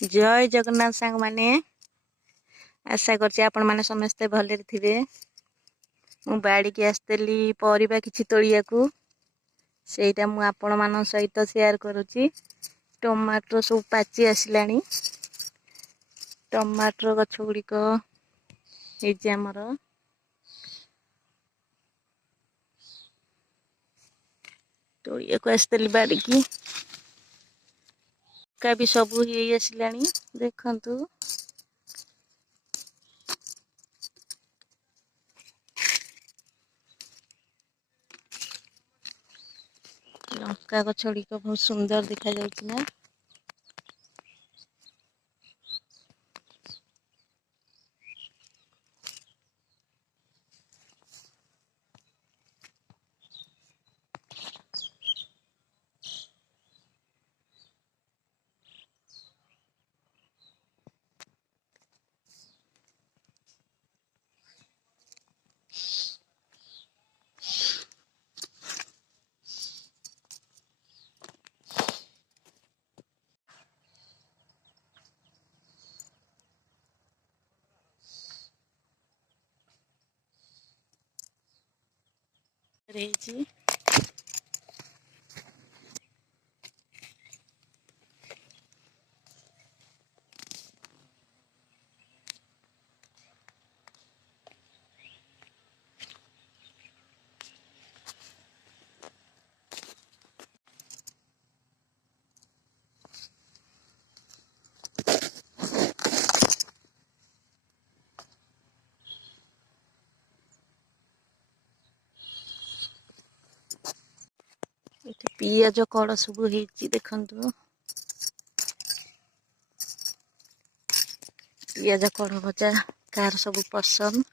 जय जगन्नाथ सांग माने आशा करछि आपण माने समस्ते भले थिबे। मु बाड़ी की आस्तली परिबा किछि तोड़ियाकू सेटा मु आपण मान सहित शेयर करुछि। टमाटर सब पाची आसिलानी। टमाटर गछ गुड़िक आमर तोड़िया को आस्तली बाड़ी की का भी सब ही आसिलानी देखंतु। लंका गछ गुड़िक बहुत सुंदर देखा जाउछि ना। रेजी पियाज कड़ सब देखु। पियाज कड़ भजा कार सब पसंद।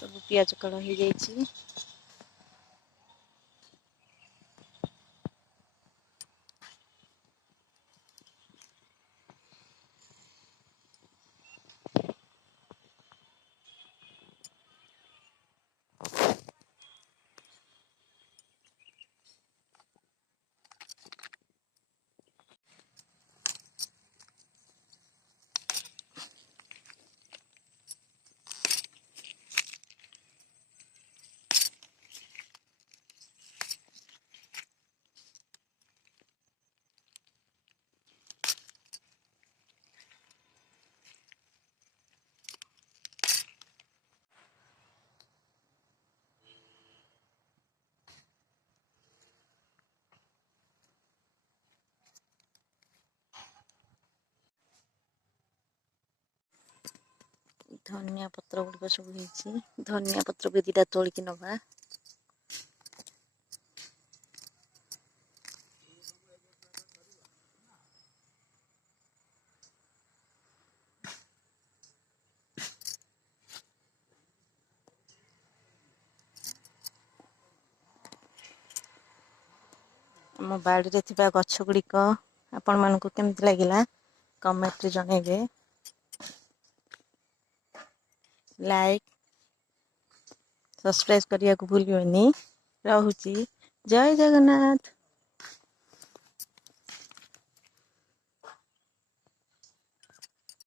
सब पियाज कड़ हो जाइए। धनिया पत्र गुड़िक सब धनिया पत्र भी दीटा तोलिकी नवा। आम बाड़ी रे थिबा गछ गुड़िक आपण मानकु केमति लागिला कमेंट रे जणेबे। लाइक सब्सक्राइब करिया को भूलियोनी। रहुची जय जगन्नाथ।